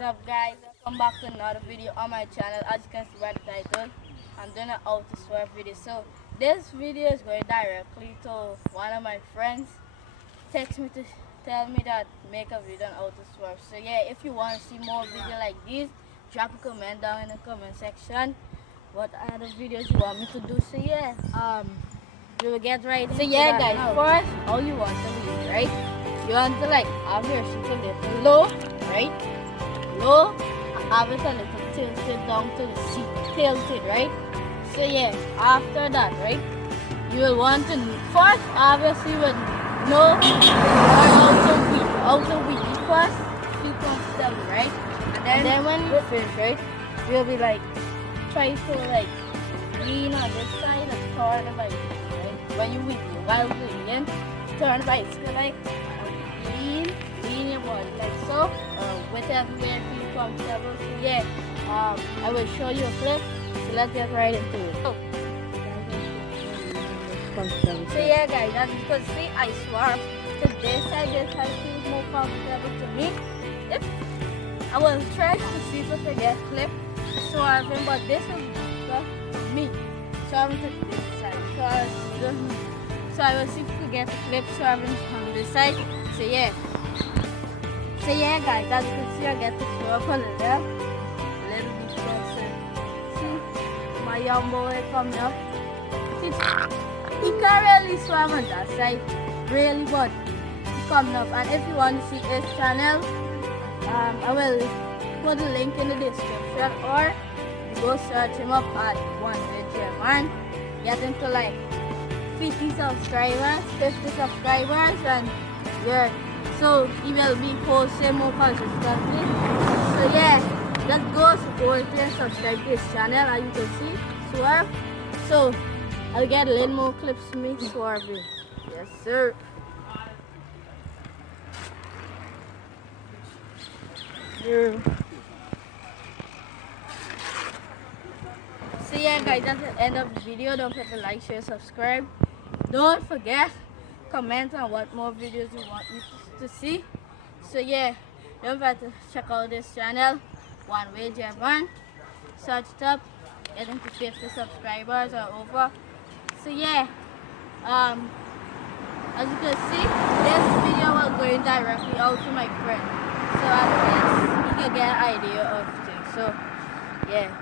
What's up guys, welcome back to another video on my channel. As you can see by the title, I'm doing an how to swerve video. So this video is going directly to one of my friends. Text me to tell me that make a video on how to swerve. So yeah, if you want to see more video like this, drop a comment down in the comment section what other videos you want me to do. So yeah, we will get right into that guys now. First, all you want to do, right? You want to like have your seat a little low, right? Low, have it a little tilted down to the seat, tilted, right? So yeah, after that, right, you will want to first obviously with no out of weak. First feel comfortable, right? And then when you finish, right, you'll be like try to like lean on this side and turn the bicycle, right? When you wiggle, while wiggling, turn the bicycle like lean your body like so, whatever way you feel comfortable. So yeah, I will show you a clip. So let's get right into it. So yeah guys, as you can see, I swerve to this side feels more comfortable to me. If I will try to see if I can get clip swerving, but this is good for me. Swerving to this side. So I will see if I can get the clip swerving from this side. So yeah. So yeah guys, as you can see, I get to swerve a little bit closer. See my young boy coming up. He can't really swim on that side, really, but he's coming up. And if you want to see his channel, I will put the link in the description, or you go search him up at One Man. Get him to like 50 subscribers, and yeah, so he will be posting more consistently. So yeah, just go support and subscribe to his channel, as you can see, Swerve. So I'll get a little more clips of me swerving. Yes, sir. Yeah. So yeah guys, that's the end of the video. Don't forget to like, share, subscribe. Don't forget, comment on what more videos you want me to see. So yeah, don't forget to check out this channel, One Way Japan. Search it up, getting to 50 subscribers or over. So yeah, as you can see, this video will go directly out to my friend, so at least he can get an idea of things. So yeah.